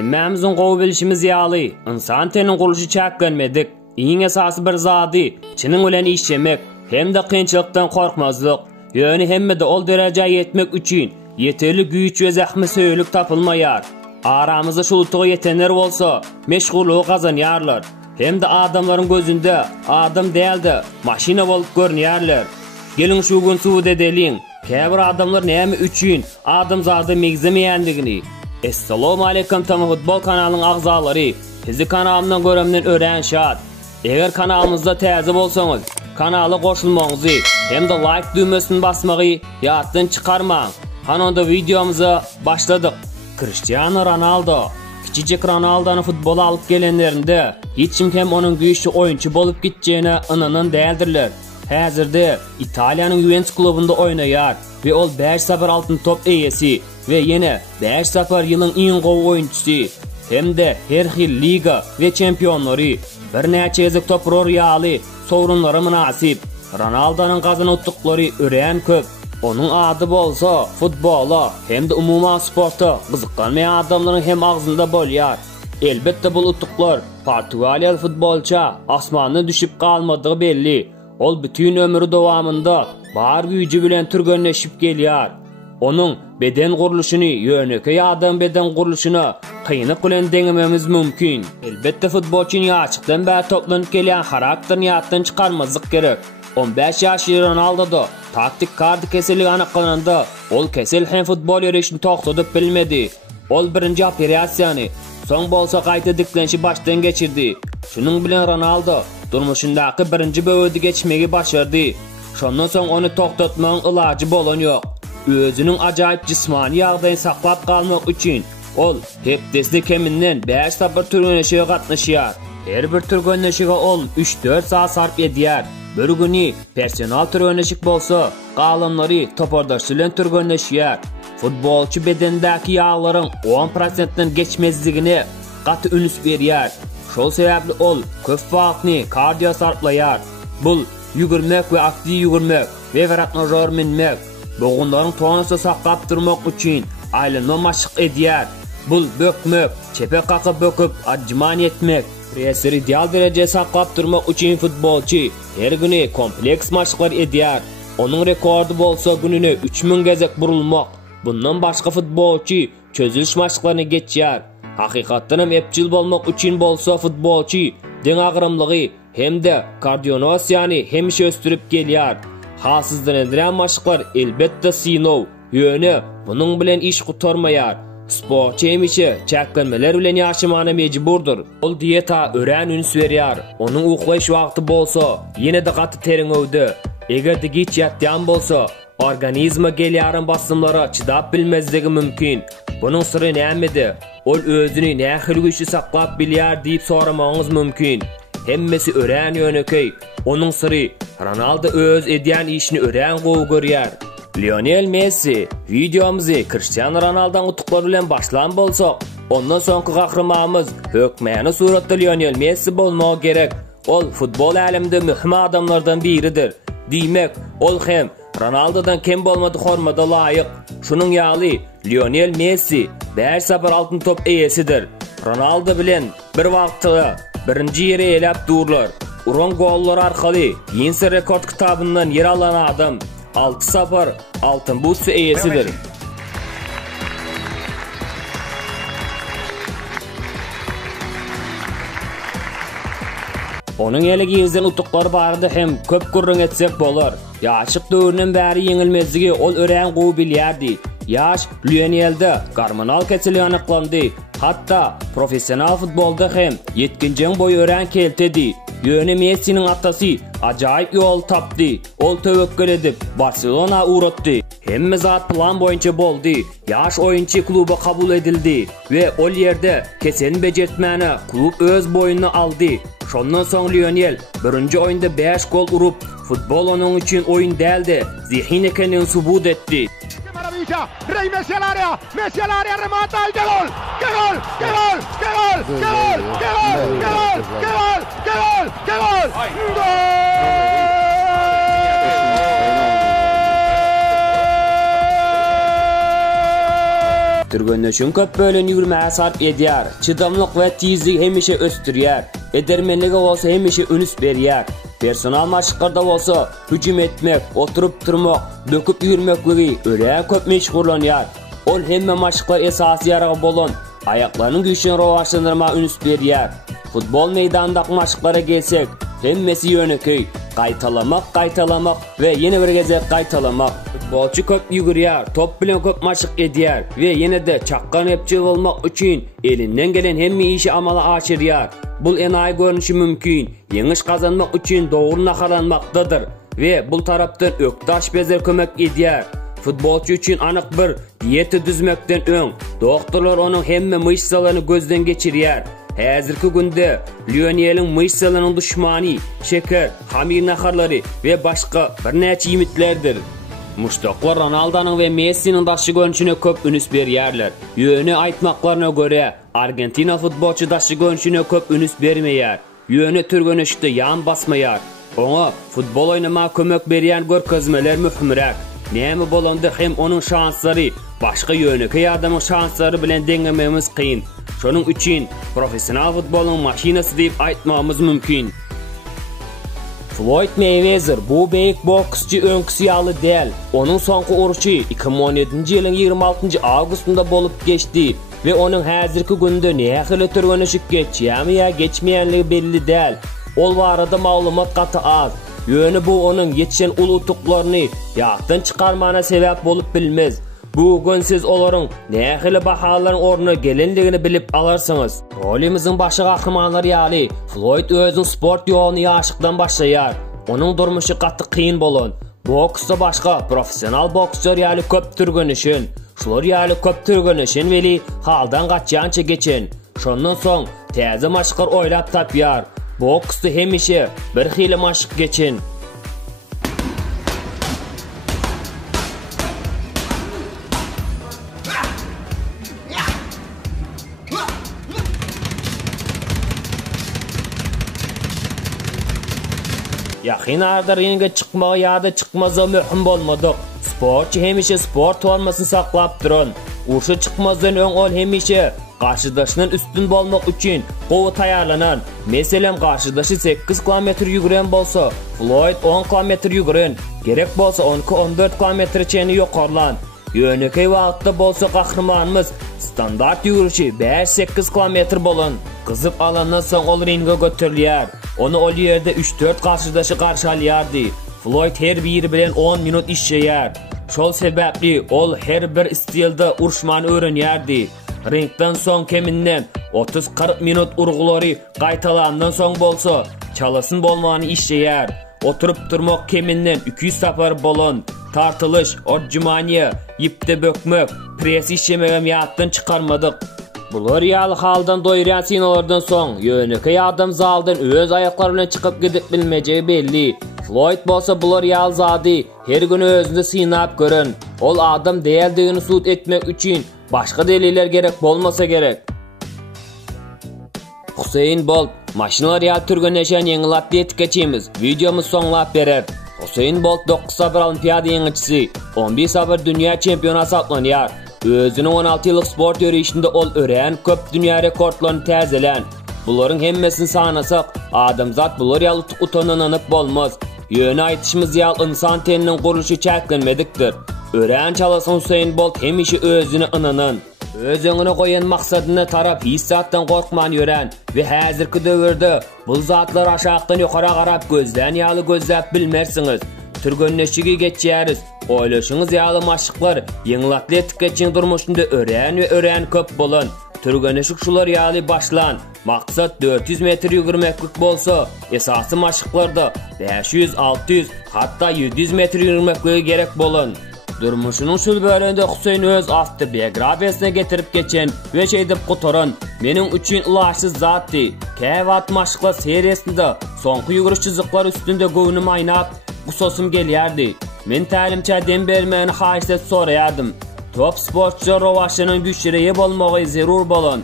Hemmemizin gowy bilişimiz ýaly, insan teniniň gurulşy çäkgenmedik. Iň esasy bir zady, çiniň bilen işlemek, hem de kynçylykdan korkmazlyk. Ýöne hemmede ol derejä ýetmek üçin ýeterli güýç we zähmi söýlük tapylmaýar. Aramyzda şultugy ýetenler bolsa, meşgullygy gazanýarlar. Hem de adamlaryň gözünde adam däldi, maşina bolup görnýärler. Gelin şu gün suwud edeliň. Käbir adamlar näme üçin adam zady megzemeýändigini. Assalamu aleykum tamam futbol kanalynyň agzalary. Sizi kanalymdan göremden ören şat. Eger kanalymyzda täze bolsaňyz, kanaly goşulmaňyzy hem de like düýmesini basmagy ýatdan çykarmaň. Hanonda videomuza başladyk. Cristiano Ronaldo. Kiçicik Ronaldo'nu futbola alıp gelenlerinde hiç kim hem onun güýçli oýunçy bolup gitjegine ynanyň däldirler. Häzirde Italiýanyň Juventus klubunda oýnaýar we ol 5 sapar altın top eýesi we ýene 5 sapar ýylyň iň gowy oýunçysy. Hem de her hil liga we çempionlary bir näçe ýyzyk toprar ýaly sorunlary münasip. Ronaldo'nun gazanatdyklary ören köp. Onun adı bolsa futbola hem de umuma sporta gyzyklanmayan adamlaryň hem agzynda bolýar. Elbette bu utyklar Portugaliýaly futbolça asmanyna düşüp galmadygy belli. Ol bütün ömrü dowamında bar güýji bilen türgenleşip gelýär. Onun beden gurulşyny ýöneki adam beden gurulşyna kynlyk bilen deňememiz mümkin. Elbette futbolçyň ýaşykdan bäri toplanyp gelýän karakterini ýatdan çykarmazlyk gerek. 15 ýaşly Ronaldo taktik kardy keseligi anyklananda ol kesel hem futbol ýöreşini toktadyp bilmedi. Ol birinji operasiýany, soň bolsa gaýta diklenşi başdan geçirdi. Şunun bilen Ronaldo durmuşyndaky birinji böwedi geçmegi başardy. Şondan soň onu toktatmagyň ilajy bolan ýok. Özünün ajaýyp jismani ýagdaýyny saklap galmak üçin ol hepdesde keminden 5 sapar türgenleşige gatnaşýar. Her bir türgenleşige ol 3-4 saat sarp edýär. Bir güni personal türgenleşik bolsa, galanlary topardaş bilen türgenleşýär. Futbolçy bedendäki ýağlaryň 10%dan geçmezligine gaty ünüs berýär. Şol sebäpli ol köp wagtny kardio sarplaýar. Bul ýügürmek we aktiw ýügürmek we veratnajor minmek. Bogunlaryň tonusyny saklap durmak üçin aýlanyma maşyk edýär. Bul bökmek, çepe kakyp böküp ajman etmek. Preseri ideal derece saklap durmak üçin futbolçy her güni kompleks maşyklar edýär. Onun rekordy bolsa gününe 3000 gezek burulmak. Bundan başga futbolçy çözülüş maşyklaryny geçýär. Hakykatdan hem epçil bolmak üçin bolsa futbolçy deň agrymlygy hem de kardionosiýany hemişe östürüp gelýär. Hasızlanýan maşyklar elbette sinow. Ýöne bunun bilen iş gutarmaýar. Sportçy hemişe çäklenmeler bilen ýaşamana mejburdur. Ol dieta ören üns berýär. Onun uklaş wagty bolsa ýene de gaty teriňewde. Eger de giç ýatýan bolsa organizma gelýäryn basymlara çydap bilmezligi mümkin. Bunun syry nämede? Ol özüni nähil güýçli saklap bilýär diýip soramagyňyz mümkin. Hemmesi ören ýönekey. Onun syry Ronaldo öz edýän işini ören gowy görýär. Lionel Messi videomuzy Cristiano Ronaldo'nun utuklary bilen başlan bolsak, ondan soňky gahrymamyz hökmäni suratda Lionel Messi bolmagy gerek. Ol futbol aleminde mühim adamlardan biridir. Diýmek, ol hem Ronaldo'dan kim bolmady hormada laýyk. Şunun ýaly Lionel Messi 5 sapar altın top eýesidir. Ronaldo bilen bir wagtda birinji ýere elap durlar. Uran gollar arkaly Guinness rekord kitabyndan yer alan adam 6 sapar altın buz eýesidir. Onun elegi ýüzden utuklary bardy hem köp gurrun etsek bolar. Ýaşyk döwründen bäri ýeňilmezligi ol ören gowy bilýärdi. Yaş Lionel'de hormonal keseli anyklandy. Hatta profesional futbolda hem yetkinjen boy ören keltedi. Ýöne Messi'nin atası ajaýyp ýol tapdy. Ol töwekkül edip Barcelona uratdy. Hemme zat plan boýunça boldy. Yaş oýunçy kluba kabul edildi we ol ýerde keseni bejertmäne klub öz boýuna aldy. Şondan soň Lionel birinji oýunda 5 gol urup futbol onun üçin oýun däldi. Zihin ekenini subut etdi. Rey Messi al área, remata y ¡qué gol! ¡Qué gol! ¡Qué gol! ¡Qué gol! ¡Qué gol! ¡Qué gol! ¡Qué gol! ¡Qué gol! ¡Qué gol! ¡Qué gol! Türgönleşin köp bölün yürümeye sarp edýär. Çydamlyk we tizlik hemişe östürýär. Edermenligi bolsa hemişe önüs berýär. Personal maşyklarda bolsa hüjüm etmek, oturup turmak, döküp yürümekligi ölen köp meşgullanýar. Ol hemme maşyklar esasy ýaragy bolan ayaklarynyň güýçini rowaşlandyrma önüs berýär. Futbol meydanyndaky maşyklara gelsek, hemmesi ýöneki, qaytalamak we ýene bir gezek qaytalamak. Futbolçy köp ýugurýar, top bilen köp maşyk edýär we ýene-de çakkan hepçi bolmak üçin elinden gelen hemme işi amala aşyrýar. Bul enaý görnüşi mümkin, ýeňiş kazanmak üçin dogry nakalanmakdadyr we bul tarapdan öktaş bezer kömek edýär. Futbolçy üçin anyk bir diýeti düzmekden öň, doktorlar onuň hemme myşsalaryny gözden geçirýär. Häzirki günde Lionel'in myşsalarynyň düşmany şeker, hamir naharlary we başga bir näçe ýemitlerdir. Muştaklar Ronaldo'nun ve Messi'nin daşy görnüşüne köp önüs berýärler. Ýöne aýtmaklaryna görä, Argentina futbolçy daşy görnüşüne köp önüs bermeýär. Ýöne türgönüşde ýan basmaýar. Oňa futbol oynama kömek berýän görkezmeler möhümrak. Näme bolanda hem onun şanslary başga ýöneki adamyň şanslary bilen deňememiz kyn. Şonuň üçin professional futboluň maşinasy diýip aýtmamyz mümkin. Floyd Mayweather bu beýik boksçy öňküsi ýaly däl. Onuň soňky uruşy 2017-nji ýylyň 26-njy awgustunda bolup geçdi we onuň häzirki günde nähili türgönüşip geçýärmi ýa geçmeýänligi belli däl. Ol barada maglumat gaty az. Ýöne bu onuň ýetişen ulutuklaryny ýakdan çykarmana sebäp bolup bilmez. Bugün siz olaryň nähili bahalaryň ornuny gelenligini bilip alarsyňız. Rolimiziň başy gahrymanlary ýaly Floyd özüň sport ýoluny ýaşykdan başlaýar. Onuň durmuşy gaty kyn bolan. Boksda başga professional boksçylar ýaly köp türgönüşin. Şular ýaly köp türgönüşin weli haldan gaçýança geçen. Şondan soň täze maşyklar oýlap tapýar. Boksda hemişe bir hili maşyk geçen. Ýakyn arada ringe çykmagy ýa-da çykmazy möhüm bolmadyk. Sportçy hemişe sport formasyny saklap duran. Urşa çykmazdan öň ol hemişe karşıdaşynyň üstün bolmak üçin gowy taýarlanan. Meselem karşıdaşy 8 kilometr ýügüren bolsa, Floyd 10 kilometr ýügüren. Gerek bolsa 12-14 kilometr çeni ýokarlan. Ýöneki wagtda bolsa gahrymanymiz standart ýügürüşi 5-8 kilometr bolan. Gyzyp alandan soň ol ringe göterilýär. Onu ol ýerde 3-4 karşıdaşy garşy alýardy. Floyd her biri bilen 10 minut işleýär. Şol sebäpli ol her bir stilde urşmany öğrenýärdi. Ringden soň keminden 30-40 minut urgulary gaýtalandan soň bolsa, çalasyn bolmany işleýär. Oturup durmak keminden 200 sapar bolan. Tartılış, odjumaniýa, ýipde bökmek, pres işlemegem ýatdan çykarmadyk. Bular ýaly haldan doýuran sinalardan soň ýöneki adam zaldan öz aýaklary bilen çykyp gidip bilmejegi belli. Floyd bolsa bular ýaly zady her güni özünde sinap gören. Ol adam däldigini suut etmek üçin başga deliller gerek bolmasa gerek. Usain Bolt maşynalar ýa türgönleşen ýeňil atlet geçimiz. Videomuz soňlap berer. Usain Bolt 9 sabr olimpiada ýeňiçisi, 11 sabr dünýä çempionu hesaplanýar. Özüniň 16 ýyllyk sport ýörüşinde ol ören köp dünýä rekordlaryny täzelen. Bularyň hemmesini sanasak, adamzat bular ýaly utananyp bolmaz. Ýöne aýtyşymyz ýaly insan teniniň guruluşy çäklenmedikdir. Ören çalasan Usain Bolt hemişe özüne ınanan. Öz öňüne goýan maksadyna tarap hissatdan gorkman ýören we häzirki döwürde bu zatlar aşakdan ýokara garap gözden ýaly gözläp bilmersiňiz. Türgönleşigi geçýäris. Oýlaşyňyz ýaly maşyklar ýeňil atletik geçiň durmuşynda ören we ören köp bolan. Türgönleşik şular ýaly başlan. Maksat 400 metr ýügürmeklik bolsa, esasy maşyklarda 500, 600, hatda 700 metr ýügürmeklik gerek bolan. Durmuşynyň şol bölümde Husayn öz autobiografiýasyna getirip geçen we şeýdip gutaran meniň üçin ulaşsız zatdy. Käwat maşyklar seriýasynda soňky ýügüriş çyzyklar üstünde göwnüm aýnap, gusosum gelýärdi. Men tälimçe dem bermegini haýsat soraýardym. Top sportçy rowaşynyň güýçleri bolmagy zerur bolan.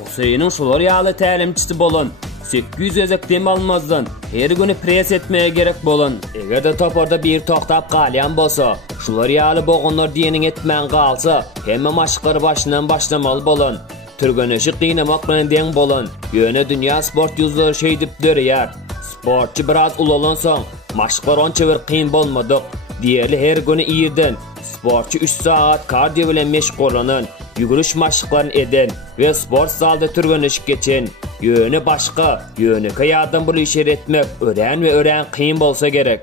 Husaýnyň şolar ýaly tälimçisi bolan. 800 özek dem almazdan her günü pres etmeye gerek bolun. Egerde top orada bir toktap qalyan bolsa, şular ýaly boğunlar diýenin etmän galsa, hemme maşyklary başyndan başlamaly bolun. Türgönüşi qıynamak bilen deň bolun. Ýöne dünýä sport ýüzleri şey dip dörýär. Sportçy biraz ulalan soň, maşyklar onça bir qyyn bolmadyk. Diýeli her güni ýerden sportçy 3 saat kardio bilen meşgulanan, ýügüriş maşyklaryny eden we sport zalda türgönüşip geçen. Ýöne başga, ýöne ýardam buly işler etmek ören we ören qyyn bolsa gerek.